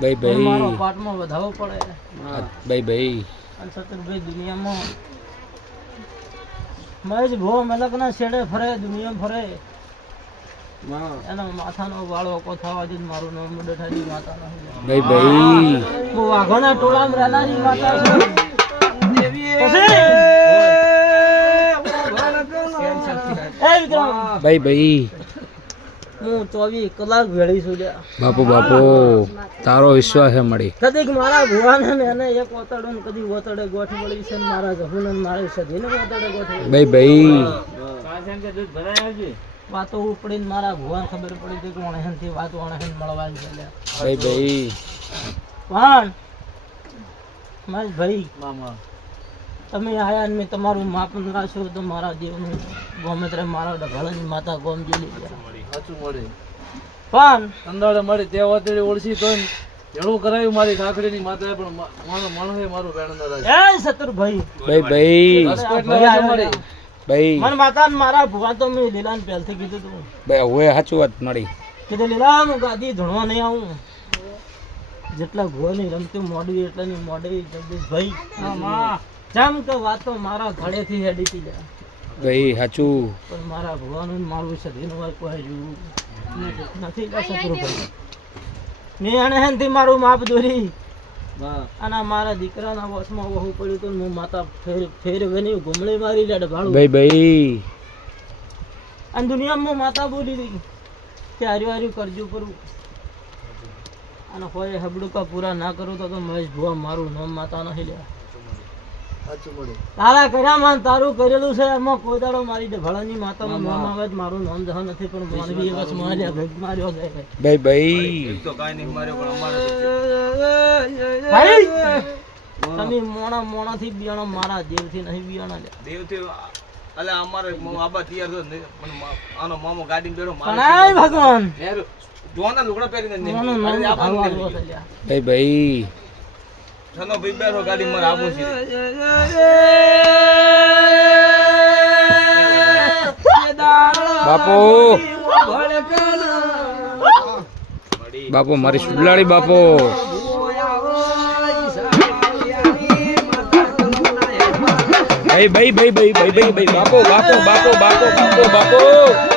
ભાઈ ભાઈ મારો પાટમાં વધાવો પડે ભાઈ ભાઈ અને સતરભાઈ દુનિયામાં મહેશ ભો મલકના છેડે ફરે દુનિયા ફરે એનો માથાનો વાળો કો થવા દે મારું નામ ડઠાડી માતા ભાઈ ભાઈ હું વાઘોના ટોળામાં રહેનારી માતા છું ભાઈ ભાઈ હું 24 કલાક વેળી છું બાપુ બાપુ તારો વિશ્વાસ હે મળી કદીક મારા ભુવાને ને એને એક ઓતડો ને કદી ઓતડે ગોઠ વળી છે મારા જહુન ને મારે સધીને ઓતડે ગોઠ ભાઈ ભાઈ વાતો ઉપડીને મારા ભુવાને ખબર પડી કે કોણ હેનથી વાત ઓણહેન મળવાની છે ભાઈ ભાઈ પણ મારી ભાઈ મામા તમે આયા ને મેં તમારું માપ રાખ્યું તો મારા દેવનું ગોમેત્રે મારા ઢગાળાની માતા ગોમ જોઈ સાચું મળે પણ અંદાડે મળી તે વાતડી ઓળસી તો એવું કરાયું મારી કાકડીની માતાએ પણ માણસે મારું વેણંદા એ સતુરભાઈ ભાઈ ભાઈ મળી ભાઈ મન માતા ને મારા ભુવા તો મેં લીલાને પહેલથી કીધું તું ભાઈ હવે સાચું વાત મળી કીધું લીલા હું ગાદી ધણવા નહીં આવું જેટલા ભુવાની રમતી મોડવી એટલાની મોડવી જગદીશભાઈ જેમ કે વાતો મારા ઘડેથી હેડીથી જાય ભાઈ સાચું પણ મારા ભગવાનનું મારું સધીનું હોય કોઈ જોવું નથી સતુરભાઈ મેં એને હેનથી મારું માપ દોરી અને મારા દીકરાના વશમાં વહુ પડ્યું તો હું માતા ફેરવેની ઘૂમળી મારી લે ભાડું ભાઈ ભાઈ અને દુનિયામાં માતા બોલી રહી કે હાર્યું હાર્યું કરજો કરું અને હોય હબડુકા પૂરા ના કરું તો મહેશ ભુવા મારું નામ માતા નહીં લે સાચું મળે તારા કર્યામાં તારું કરેલું છે એમાં કોઈ દાડો મારી ડભાળાની માતાનું નામ આવે જ મારું નામ જહ નથી પણ માનવી એવા માર્યા ભેગ માર્યો જાય ભાઈ ભાઈ તો કાઈ નહીં માર્યો પણ અમારે ભાઈ તમે મોણા મોણાથી બિયાણો મારા દેવથી નહીં બિયાણા લે દેવથી અલે અમારે આબા તૈયાર થયો ને પણ આનો મામો ગાડી બેડો કણાય ભગવાન જોના લુગડા પહેરીને મોનું નામ ધારવાનું છે લ્યા. ભાઈ ભાઈ સનો ભાઈ બેઠો ગાડી મારે આવું છે બાપુ બાપુ મારી સુલાડી બાપુ ભાઈ ભાઈ ભાઈ ભાઈ ભાઈ ભાઈ બાપુ બાપુ બાપુ બાપુ બાપુ બાપુ